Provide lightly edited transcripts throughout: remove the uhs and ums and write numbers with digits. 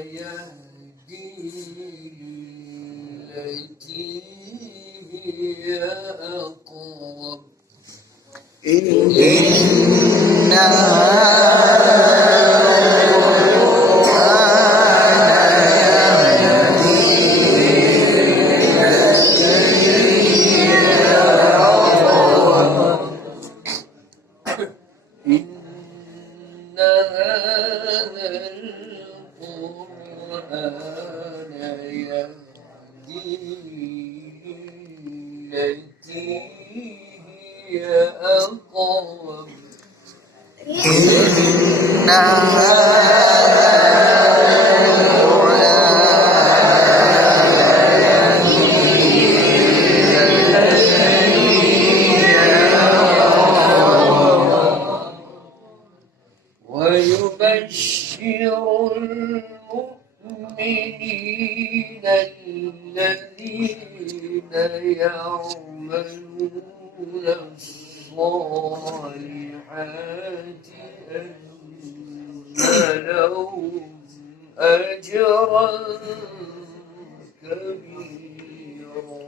يهدي للتي هي أقوم ويبشر المؤمنين الذين يعملون الصالحات أن لهم أجرا كبيرا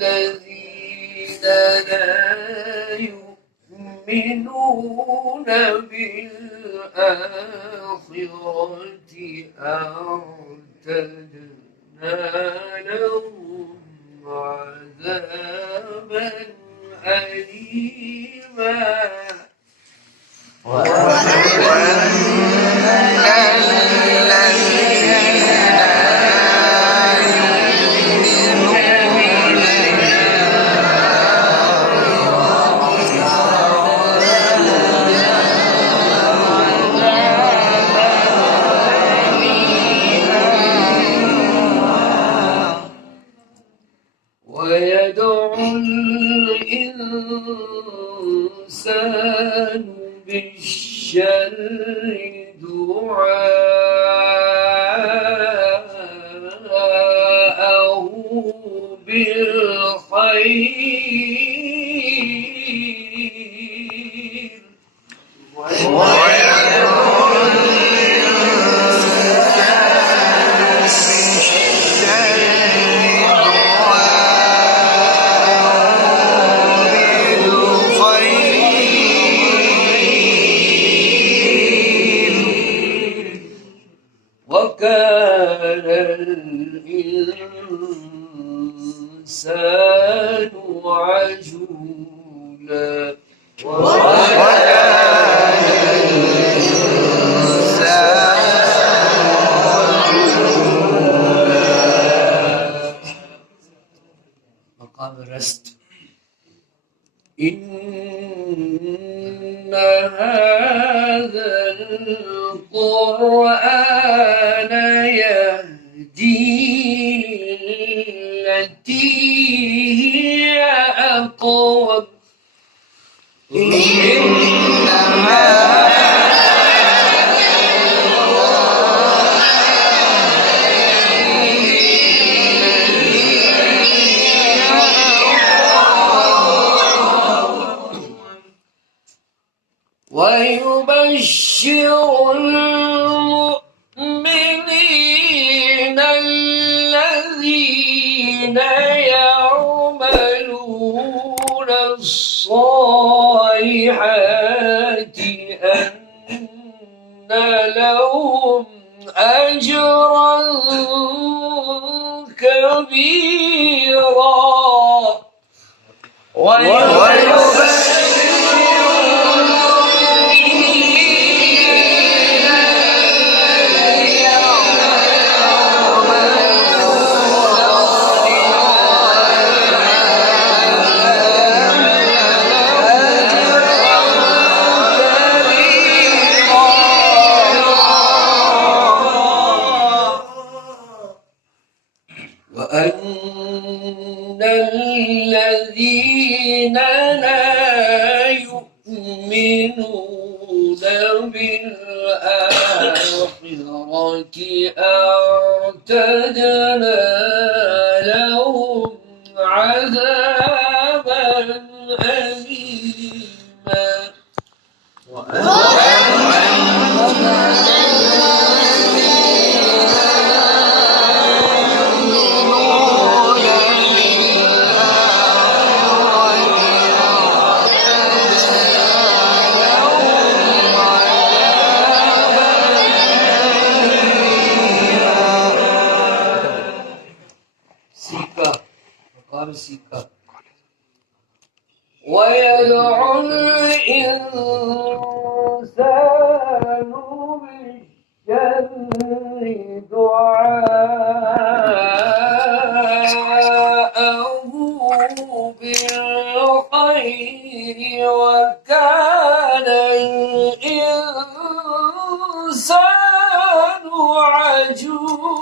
الذين لا يؤمنون بالآخرة أعتدنا لهم عذابا أليما ويدعو الإنسان بالشر دعاءه بالخير وكان الإنسان عجولا مقام الرست إن هذا القرآن يهدي للتي هي أقوم ويبشر المؤمنين الذين يعملون الصالحات أن لهم أجرا كبيرا أن الذين لا يؤمنون بالآخرة أعتدنا لهم عذابا أليما سيكا ويدعو الإنسان بالشر دعاءه بالخير وكان الإنسان عجولا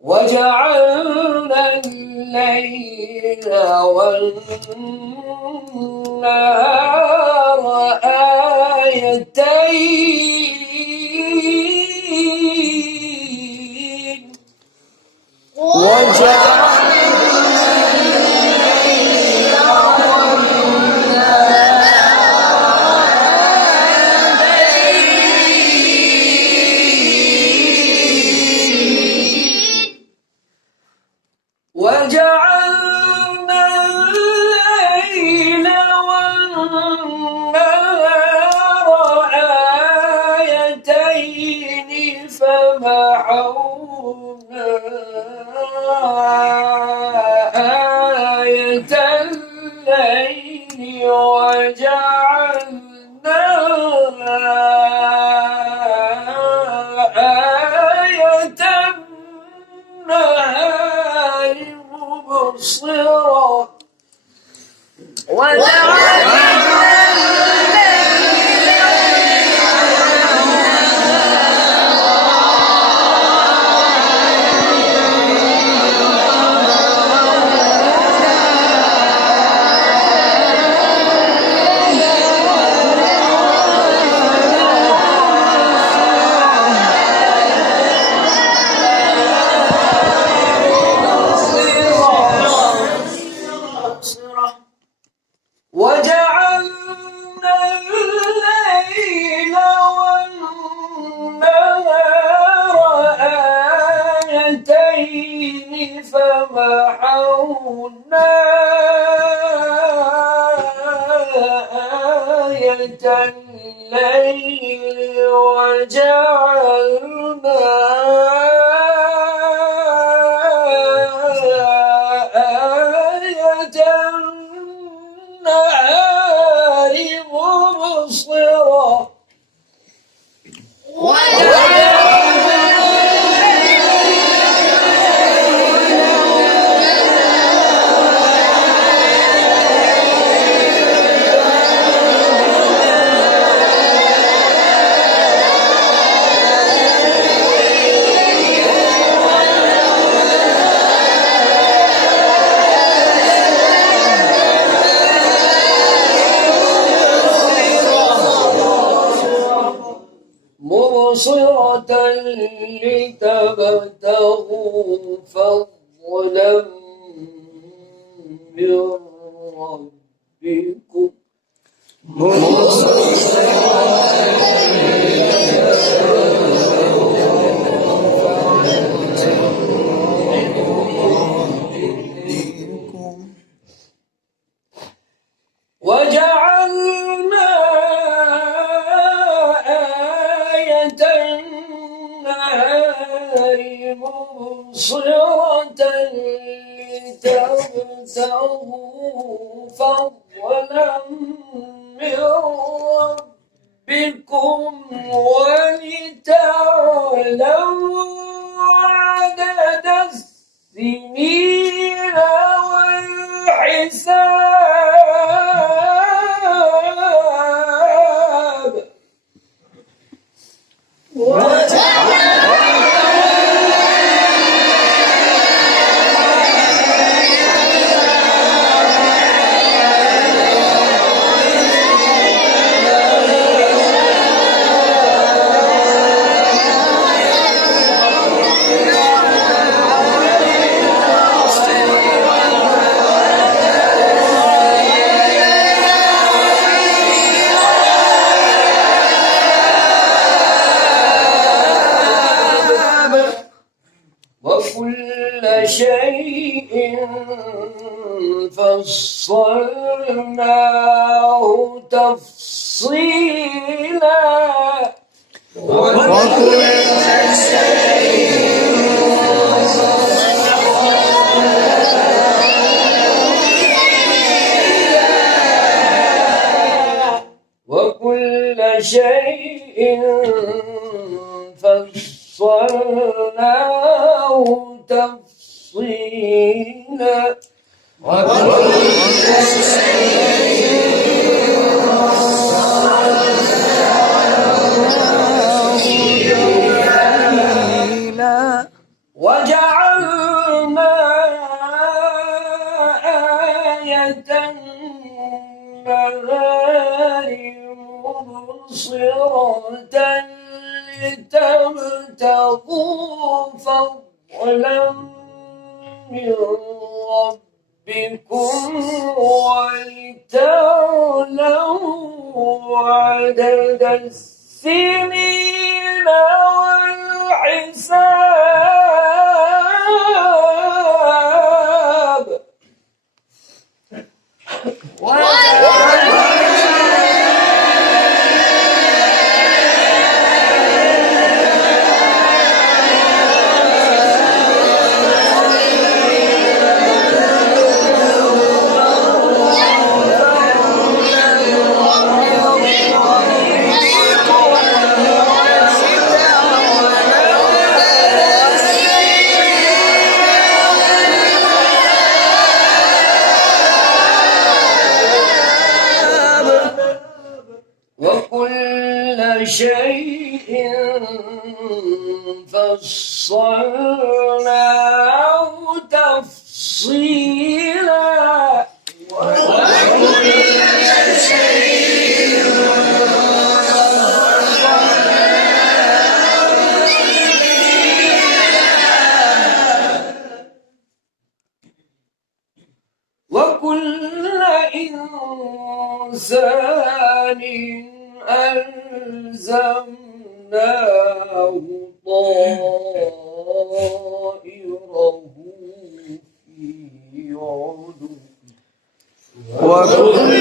وجعلنا الليل والنهار آيتين وجعلنا الليل والنهار آيتين فمحونا آية الليل وجعلنا آية النهار مبصرة وجعلنا الليل والنهار آيتين فمحونا آية الليل وجعلنا آية النهار مبصرة مبصرة لتبتغوا فضلا من ربكم وجعلنا آية النهار فضلا من ربكم ولتعلموا عدد السنين والحساب. وكل شيء فصلناه تفصيلا. وكل شيء فصلناه تفصيلا. وجعلنا آية النهار مبصرة لتبتغوا فضلا من ربكم ولتعلموا عدد السنين والحساب. وكل شيء فصلناه تفصيلا. وكل إنسان ألزمناه طائره في عنقه. وكل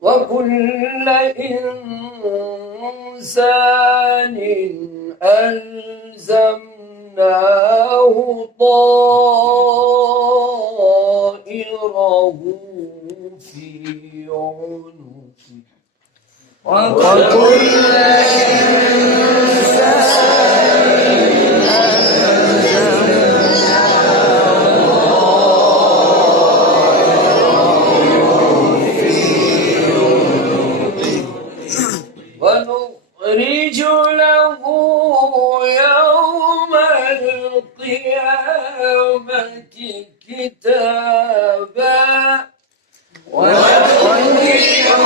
وكل إنسان ألزمناه طائره في عنقه. وكل ونخرج له يوم القيامة كتابا. ونخرج له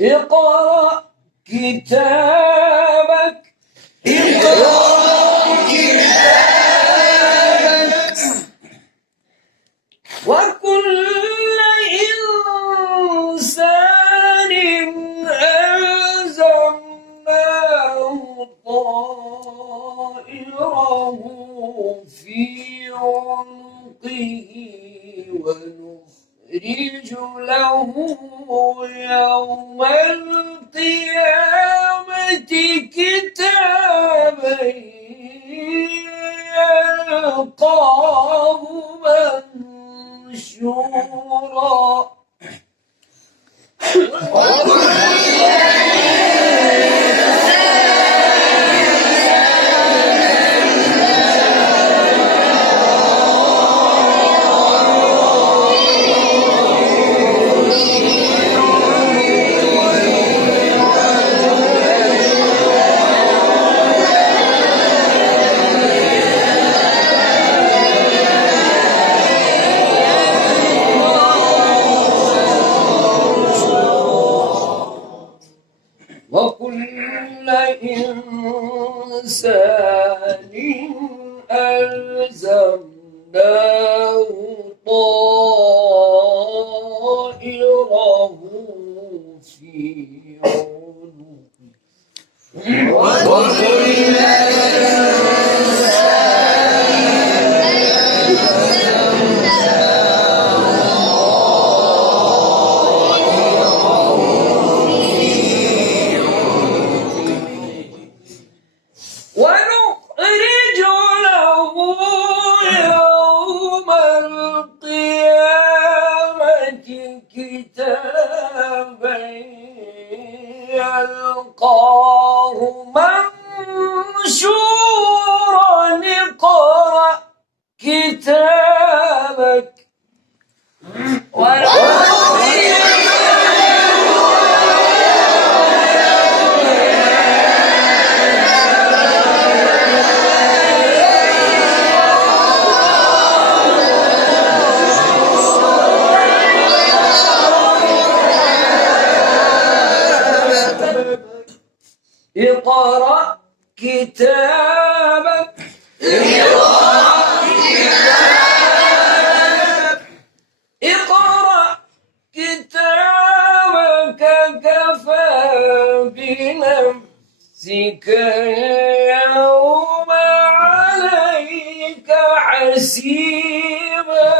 اقرأ كتابك وكل إنسان ألزمناه طائره في عنقه ونخرج له يوم القيامة كتابا يلقاه منشورا وكل إنسان ألزمناه طائره في عنقه ونخرج له يوم القيامة كتابا يلقاه منشورا اقرأ كتابك اقرأ كتابك اقرأ كتابك كفى بنفسك اليوم عليك حسيبا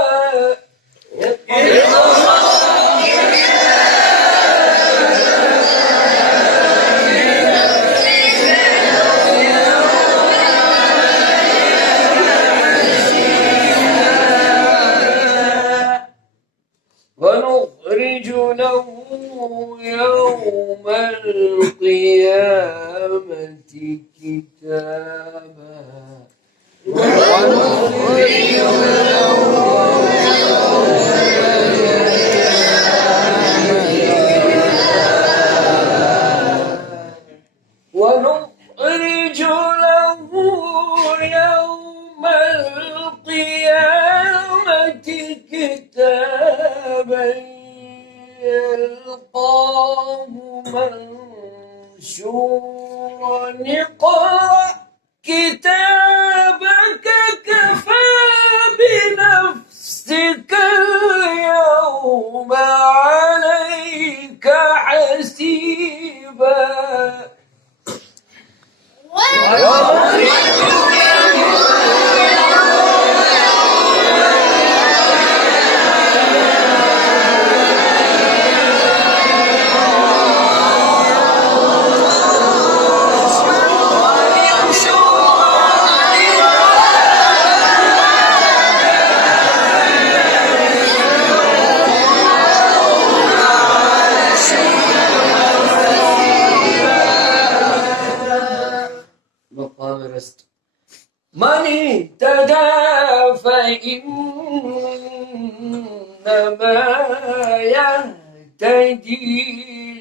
ونخرج له يوم القيامة كتابا ونخرج له يوم القيامة كتابا يلقاه منشورا اقرأ كتابك كفى بنفسك اليوم عليك حسيبا من اهتدى فإنما يهتدي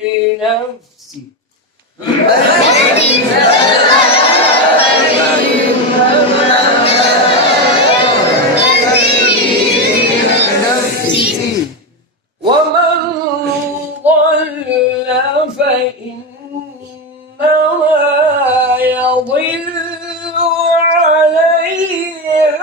لنفسه ومن ضل فإنما يضل عليها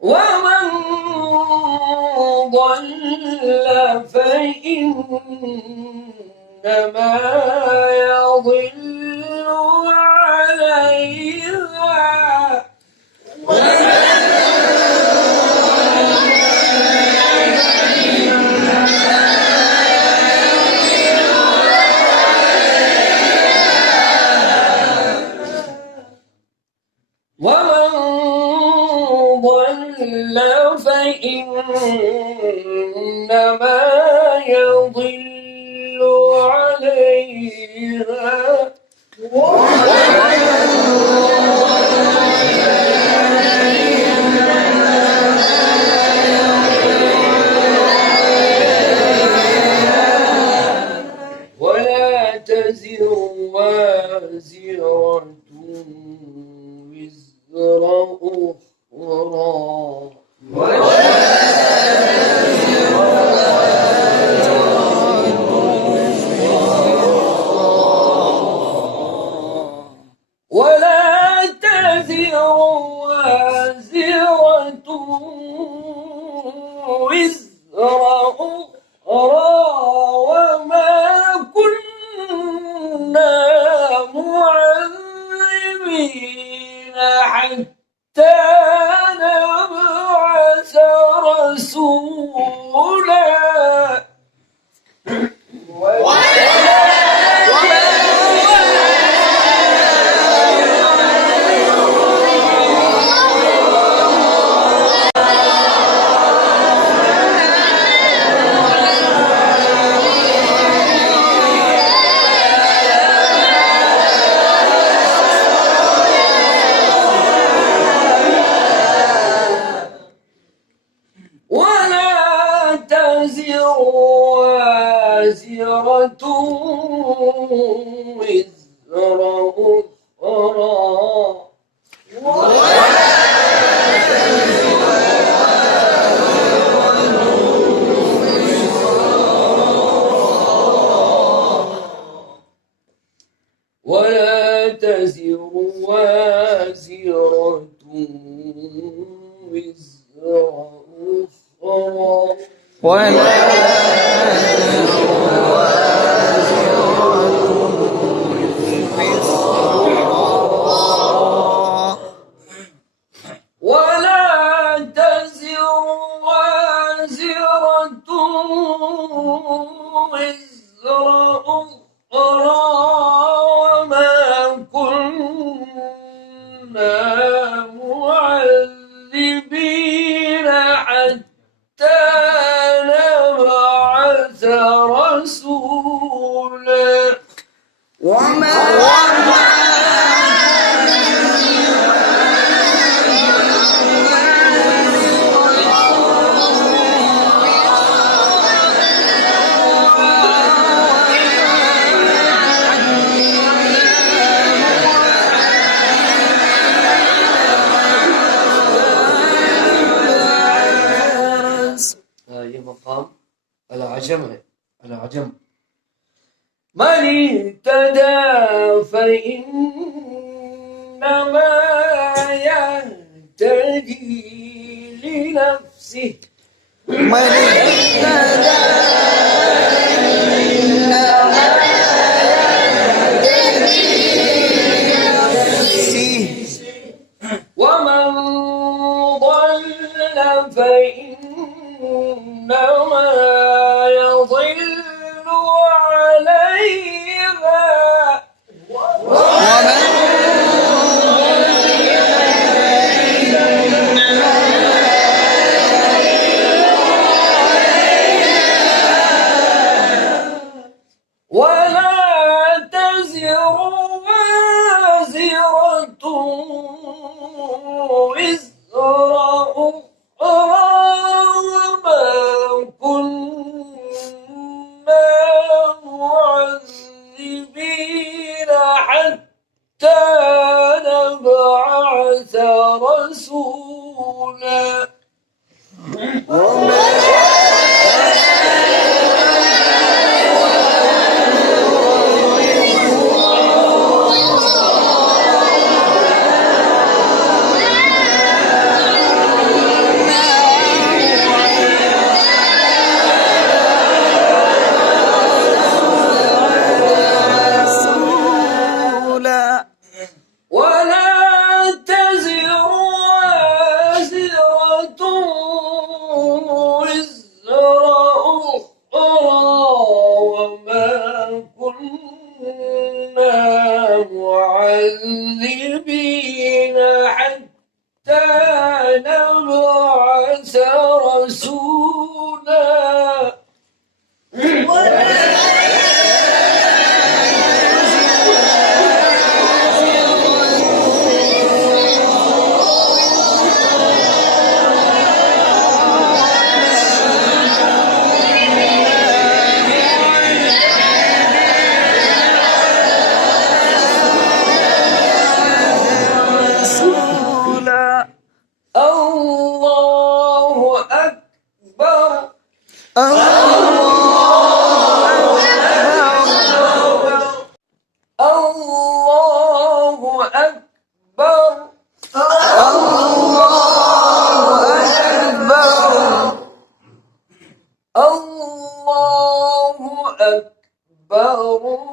ومن ضل فإنما يضل عليها ومن ضل فإنما يضل عليها ولا تزر وازرة وزر أخرى ولا تزر وازرة وزر أخرى وما كنا معذبين حتى نبعث رسولا ولا تزر وازرة وزر أخرى ولا تزر وازرة وزر أخرى ولا تزر وازرة وزر أخرى وما كنا معذبين حتى نبعث رسولا هذه مقام العجم من اهتدى فإنما يهتدي لنفسه ومن ضل فإنما يضل عليها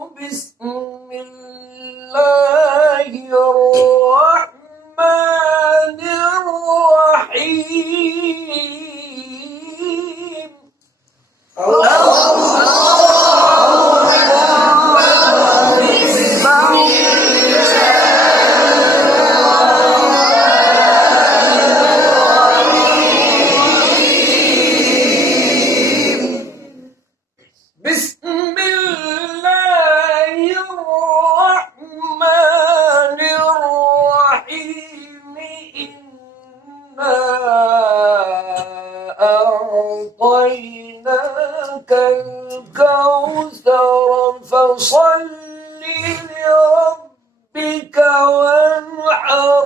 بسم الله الرحمن الرحيم بسم الله الرحمن الرحيم إنا أعطيناك الكوثر فصل لربك وانحر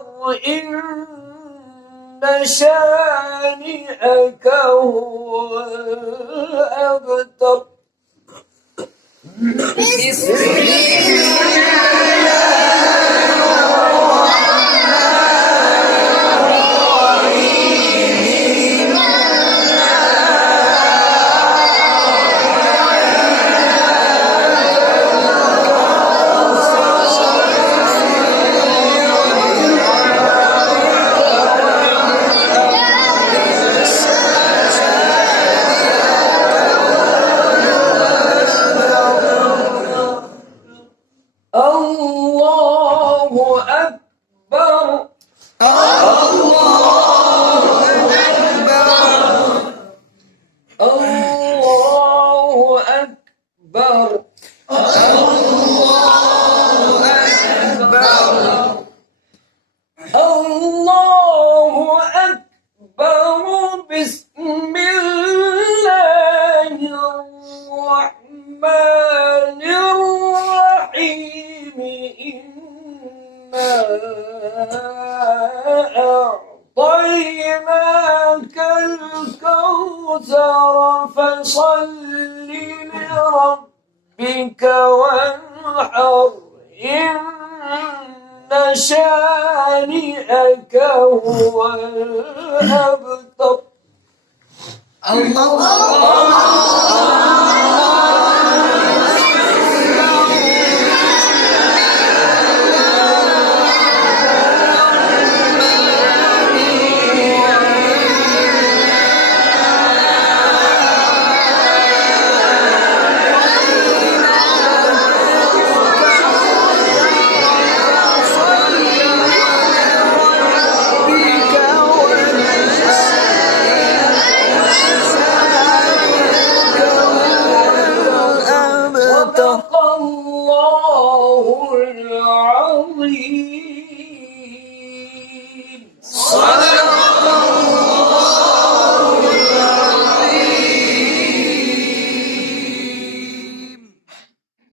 إن شانئك هو الأبتر بسم الله أكبر الله أكبر الله أكبر بسم الله الرحمن الرحيم إنا أعطيناك الكوثر فصل لربك وانحر إن شانئك هو الأبتر الله